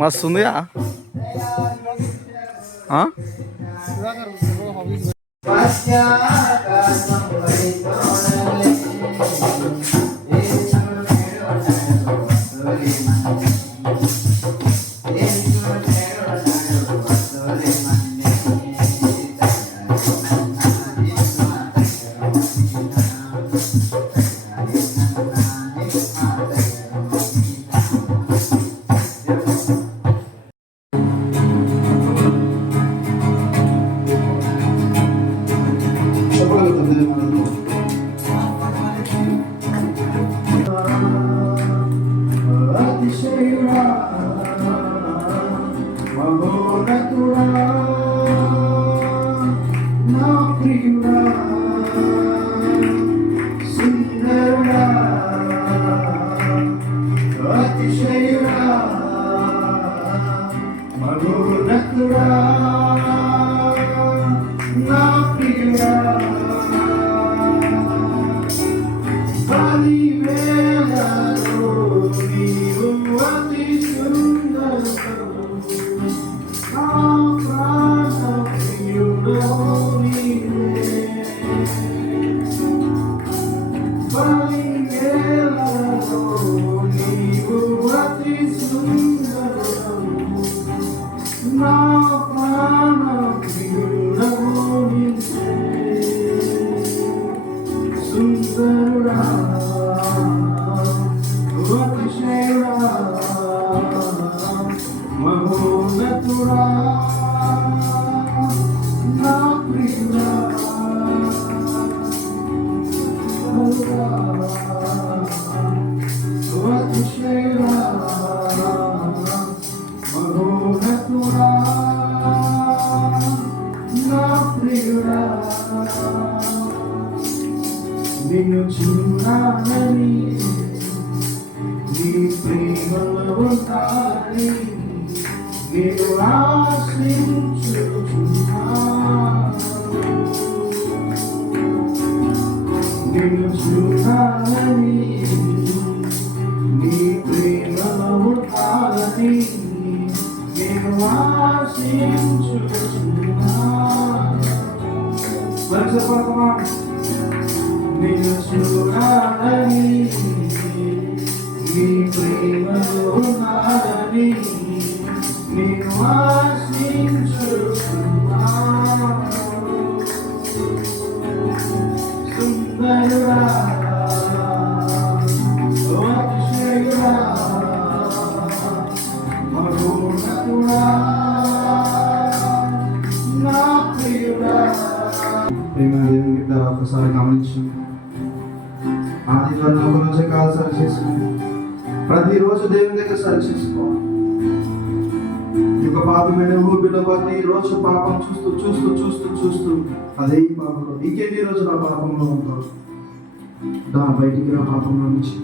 మస్తు ఉందిగా. నిన్ను చూడాలని నీ ప్రేమలో ఉంటాని నేను ఆశించుచున్నాను. నిన్ను చూడాలని నీ ప్రేమలో ఉంటాని నేను ఆశించుచున్నాను. నిన్ను చూడాలని నీ ప్రేమలో ఉన్నాడని నేను ఆశించుచున్నాను. సుందరుడా అతిశయుడా మహోన్నతుడా నా ప్రియుడా. దేవుని ద్వారా ఒకసారి గమనించు. ఆదివారం ఒక రోజే కాదు సరి చేసుకుని ప్రతిరోజు దేవుని దగ్గర సరి చేసుకో. ఒక పాపమైన ఊపిలో ప్రతిరోజు పాపం చూస్తూ చూస్తూ చూస్తూ చూస్తూ అదే పాపంలో ఇంకెన్ని రోజులు ఆ పాపంలో ఉంటావు. బయటికి రా పాపంలో నుంచి.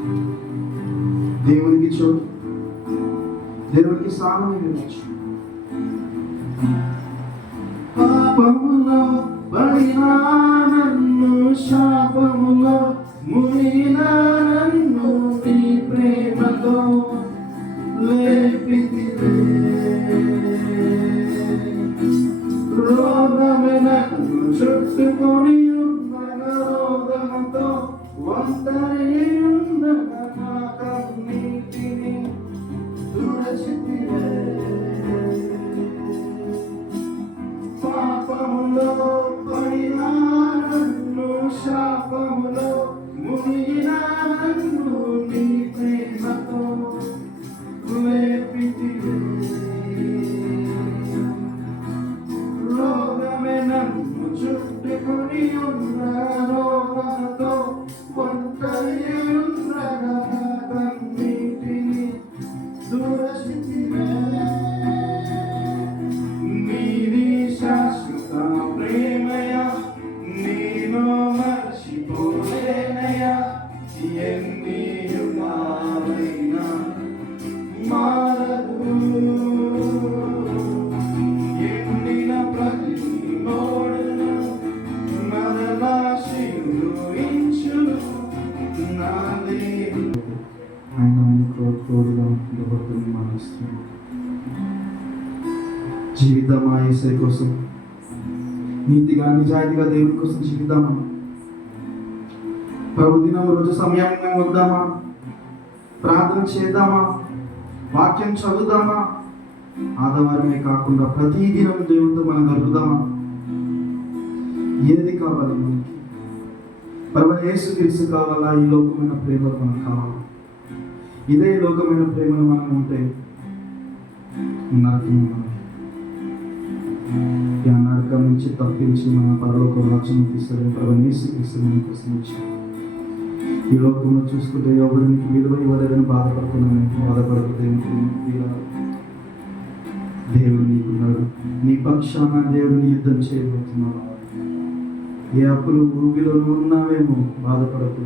దేవునికి చోటు, దేవునికి స్థానం ఇవ్వచ్చు. పాపములో పడినా నన్ను, శాపములో మునిగినా నన్ను నీ ప్రేమతో లేపితివే. రోగమే నన్ను చుట్టుకొని ఉండగా, రోగముతో ఒంటరి ఉండగా నా కన్నీటిని తుడచితివే. పాపములో పడినా నన్ను, శాపములో మునిగినా నన్ను నీ ప్రేమతో లేపితివే. రోగమే నన్ను చుట్టుకొని ఉండగా, రోగముతో ఒంటరి ఉండగా కన్నీటిని జీవిద్దామా యేసయ్య కోసం, నీతిగా నిజాయితీగా దేవుడి కోసం జీవిద్దామా. ప్రభు దినం రోజు సమయాన్ని వద్దామా, ప్రార్థన చేద్దామా, వాక్యం చదువుదామా. ఆదివారమే కాకుండా ప్రతి దినం దేవుడితో మనం గడుపుదామా. ఏది కావాలి మనకి? ప్రభు యేసుక్రీస్తు కావాలా? ఈ లోకమైన ప్రేమ మనకు కావాలా? ఇదే లోకమైన ప్రేమను మనం ఉంటే నరకం మనకి, నరకం నుంచి తప్పించి మన పరలోక రాజ్యం తీస్తారు. ప్రభు యేసుక్రీస్తు మన కోసం వచ్చాడు. ఈ లోకంలో చూసుకుంటే ఎవరు నీకు విలువ ఇవ్వలేదని బాధపడుతున్నాను. బాధపడకపోతే దేవుడు నీకున్నాడు, నీ పక్షాన దేవుడిని యుద్ధం చేయబోతున్నాడు. ఏ అప్పులు ఊబిలో ఉన్నావేమో బాధపడకు,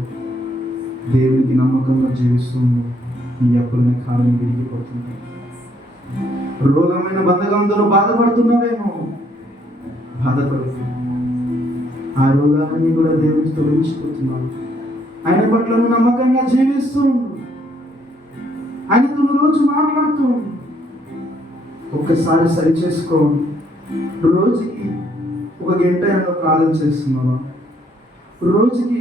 దేవునికి నమ్మకంగా జీవిస్తుంది. నీ అప్పులనే కాలం విరిగిపోతుంది. రోగమైన బంధకంతో బాధపడుతున్నావేమో బాధపడకు, ఆ రోగాన్ని కూడా దేవుడికి తొలగించిపోతున్నాడు. ఆయన పట్ల నువ్వు నమ్మకంగా జీవిస్తూ ఆయనతో రోజు మాట్లాడుతూ ఒక్కసారి సరి చేసుకో. రోజుకి 1 గంట అయినా ప్రార్థన చేస్తున్నావా? రోజుకి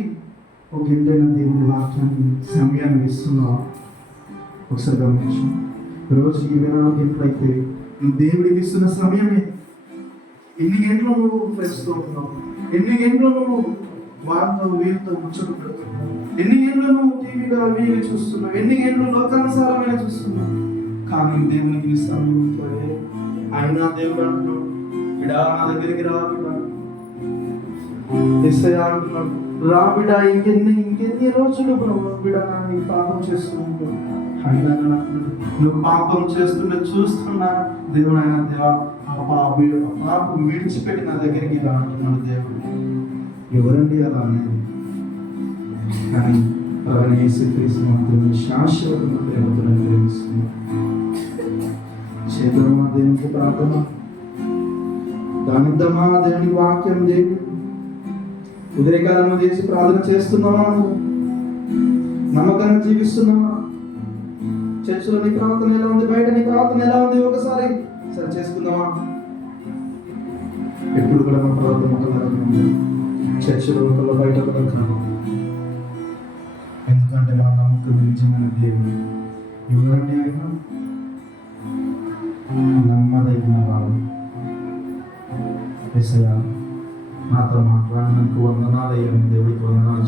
1 గంట అయినా దేవుని వాక్యాన్ని సమయాన్ని ఇస్తున్నావా? ఒకసారి గమనించు. రోజుకి 24 గంటలు అయితే నువ్వు దేవుడికి ఇస్తున్న సమయమే. ఎన్ని గంటలు నువ్వు ఫ్రెండ్స్తో ఉంటున్నావు? ఎన్ని గంటలు నువ్వు వాళ్ళతో వీళ్ళతో ముచ్చట పెడుతున్నావు? ఎన్ని గంటలు నువ్వు టీవీలో అవి చూస్తున్నావు? ఎన్ని గంటలు లోకానుసారమైన చూస్తున్నావు? కానీ దేవునికి సమయంతో ఆయన దేవుడు అంటున్నాడు, బిడా నా దగ్గరికి రా బిడా, అంటున్నాడు, రా బిడా, ఇంకెన్ని రోజులు బిడా నీ పాపం చేస్తూ ఉంటావు. ఆయన నువ్వు పాపం చేస్తుంటే చూస్తున్నా దేవుడు, ఆయన పాపం విడిచిపెట్టి నా దగ్గరికి రా అంటున్నాడు దేవుడు. ఎవరండి అలా అనేది? కానీ అవన్నీ యేసుక్రీస్తు మాత్రమే శాశ్వతమైన ప్రేమతో ప్రేమిస్తున్నాడు. చేద్దామా దేవునికి ప్రార్థన, దానిద్దామా దేవుని వాక్యం, దేవుడు ఉదయకాలంలో చేసి ప్రార్థన చేస్తున్నావా? నమ్మకంగా జీవిస్తున్నావా? చర్చిలో నీ ప్రార్థన ఎలా ఉంది? బయట నీ ప్రార్థన ఎలా ఉంది? ఒకసారి సరి చేసుకుందామా? ఎప్పుడు కూడా మన ప్రార్థన ఒకలాగా చర్చిలో ఒకళ్ళు, బయట ఒకళ్ళు కాదు. ఎందుకంటే మన నమ్మకం నిజమైన దేవుడు. ఎవరండి ఆయన? నమ్మదగిన వాడు. యేసయ్యా, నాతో మాట్లాడినందుకు వందనాలయ్యా, దేవుడికి వందనాలు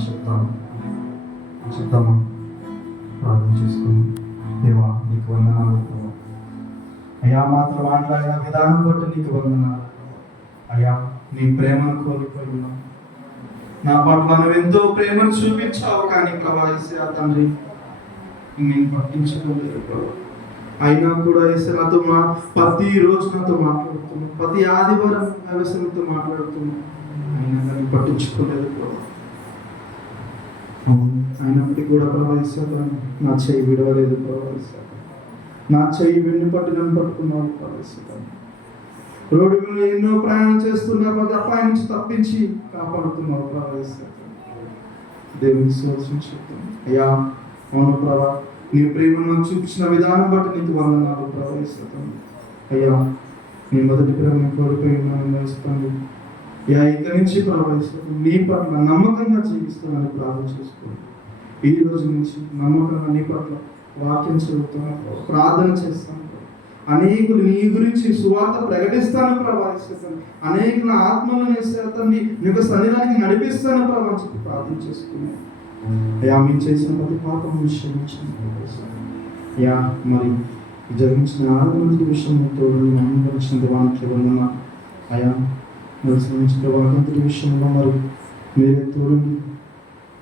చెప్తామా? ప్రార్థన చేసుకుని, దేవా నీకు వందనాలు అయ్యా, మాత్రం మాట్లాడిన విధానం బట్టి నీకు వందనాలు అయ్యా. నీ ప్రేమను కోల్పోయినా, నా పట్ల నువ్వు ఎంతో ప్రేమను చూపించావు, కానీ ప్రభావిస్తే తండ్రి నేను పట్టించుకోలేదు ప్రభావ. అయినా కూడా వేసే నాతో ప్రతి రోజు నాతో మాట్లాడుతున్నాను, ప్రతి ఆదివారం వ్యవసాయంతో మాట్లాడుతున్నాను, అయినా కానీ పట్టించుకోలేదు ప్రభావ. అయినప్పటికీ కూడా ప్రభావిస్తాను, నా చెయ్యి విడవలేదు ప్రభావిస్తాను, నా చెయ్యి వెన్ను పట్టి నన్ను పట్టుకున్నాను ప్రభావిస్తాను. రోడ్డు మీద ఎన్నో ప్రయాణం చేస్తున్నా అపాయం నుంచి తప్పించి కాపాడుతున్నావు ప్రభావిస్తాను. దేవుని స్తోత్రం. అయ్యా అవును ప్రభా, నీ ప్రేమను చూపించిన విధానం బట్టి నీకు వందనాలు ప్రభావిస్తాను. అయ్యా నీ మొదటి ప్రేమను కోల్పోయి వేస్తాను. అయ్యా ఇక్కడి నుంచి ప్రభావిస్తాను, నీ పట్ల నమ్మకంగా జీవిస్తానని ప్రార్థన చేసుకోండి. ఈ రోజు నుంచి నమ్మకంగా నీ పట్ల వాక్యం చదువుతాను, ప్రార్థన చేస్తాను, అనేకులు నీ గురించి సువార్త ప్రకటిస్తాను ప్రభావిస్తాను, అనేకుల ఆత్మలను వేస్తాను, నీ యొక్క సన్నిధానికి నడిపిస్తాను ప్రభావం చెప్పి ప్రార్థన చేసుకున్నాను. అయ్యా మేము చేసిన ప్రతి పాపం విషయించండి. అయ్యా మరి జరిగించిన 6 మంది విషయంలో తోడు అనుభవించిన వానికి వందన. అయ్యా మరి శ్రమించిన వాకంతటి విషయంలో మరి మీరే తోడండి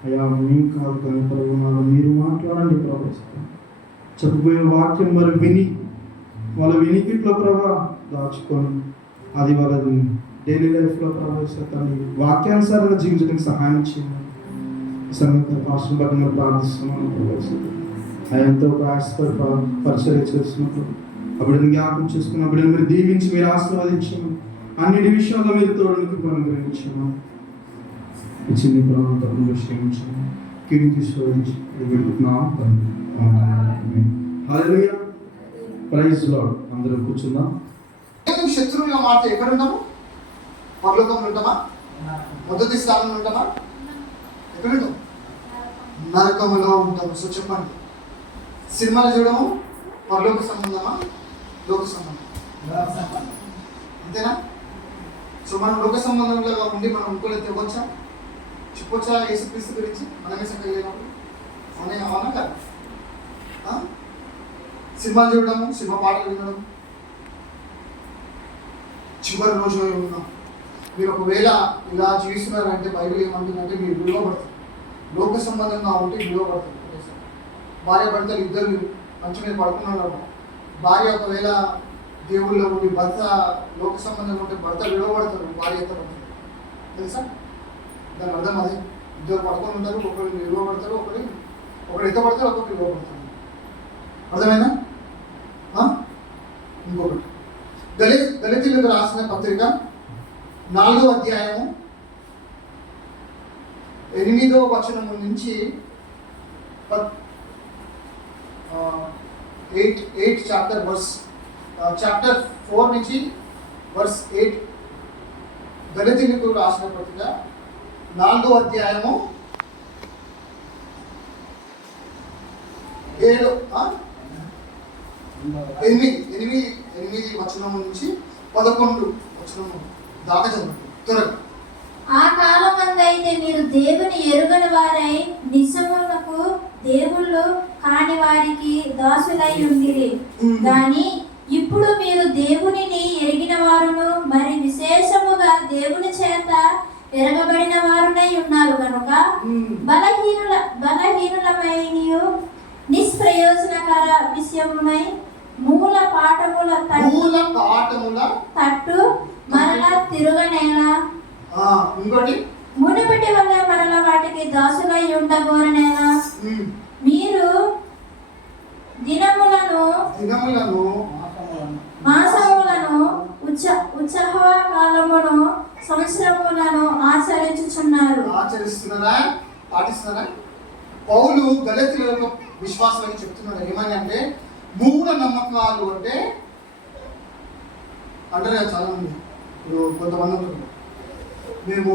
అయ్యా. మేము కాదు కానీ ప్రభువునాలో మీరు మాట్లాడండి ప్రభావిస్తాను. చెప్పబోయే వాక్యం మరి విని వాళ్ళ వినికిట్లో ప్రభా దాచుకొని అది వాళ్ళ డైలీ లైఫ్లో ప్రభావిస్తాను, వాక్యానుసారంగా జీవించడానికి సహాయం చేయండి. సంగతి పాస్టర్ బట్టి మేము ప్రార్థిస్తున్నాను ప్రభావిస్తాను. ఆయనతో పరిచయం చేస్తున్నప్పుడు అప్పుడు జ్ఞాపకం చేసుకున్నప్పుడు మీరు దీవించి మీరు ఆశీర్వదించాము, అన్నిటి విషయాల్లో మీరు తోడుకు అనుగ్రహించాము. చిన్ని ప్రభావం క్షమించాము, కీర్తి శోధించి పెడుతున్నాం తండ్రి. ハレルヤ。プライズロード。అందరూ కూర్చుందాం. దేవునికి శత్రువులుగా మారితే ఎక్కడ ఉంటాము? పరలోకంలో ఉంటామా? మొదటి స్థానంలో ఉంటామా? ఎక్కడ ఉంటాం? నరకములో ఉంటాము. సో చెప్పండి, సినిమాలు చూడము పరలోక సంబంధమా లోక సంబంధం? అంతేనా? సో మనం లోక సంబంధంలో ఉండి మనం ఇంకోళ్ళు తెగొచ్చా, చెప్పొచ్చా యేసుక్రీస్తు గురించి మనమే సక్కలేనప్పుడు? అవునా కాదు? సినిమాలు చూడడము, సినిమా పాటలు వినడం, చివరి రోజులో ఉన్నాం. మీరు ఒకవేళ ఇలా జీవిస్తున్నారంటే బైబిల్ ఏమంటుందంటే మీరు విలువబడతారు. లోక సంబంధంగా ఉంటే విలువబడతారు. భార్య భర్తలు ఇద్దరు మంచి మీద పడుకున్నారు. భార్య ఒకవేళ దేవుళ్ళలో ఉండి భర్త లోక సంబంధంగా ఉంటే భర్త విలువబడతారు, భార్య ఎత్తబడతారు. తెలుసా? దాని అర్థం అదే. ఇద్దరు పడుకొని ఉంటారు, ఒకరు విలువబడతారు, ఒకరు ఎత్తబడతారు, ఒకరు విలువబడతారు. అర్థమైనా? ఇంకొకటి గలతీయులకు రాసిన పత్రిక 4వ అధ్యాయము 8వ వచనం నుంచి 8 చాప్టర్ 4 నుంచి వర్స్ 8. గలతీయులకు రాసిన పత్రిక 4వ అధ్యాయము 8 వచనం నుంచి 11 వచనం దాకా చదవండి త్వరగా. ఆ కాలమందైతే మీరు దేవుని ఎరుగని వారై నిజమునకు దేవుళ్ళు కాని వారికి దాసులై ఉండిరి. కానీ ఇప్పుడు మీరు దేవునిని ఎరిగిన వారును మరి విశేషముగా దేవుని చేత ఎరగబడిన వారునై ఉన్నారు కనుక బలహీనులమైన నిష్ప్రయోజనకర విషయమునై మూల పాఠముల తట్టు మరలా తిరుగనేలా ఇంకోటి మునుపటి వల్ల మరల వాటికి దాసులై ఉండగోరనేలా మీరు దినములను మాసములను ఉత్సవ కాలమును సంవత్సరములను ఆచరిస్తున్నారా? పాటిస్తున్నారా? పౌలు గలతీయులకు విశ్వాసానికి చెప్తున్నాడు ఏమని అంటే, మూఢ నమ్మకాలు అంటే అంటారు కదా చాలా మంది. ఇప్పుడు కొంతమంది ఉంటుంది, మేము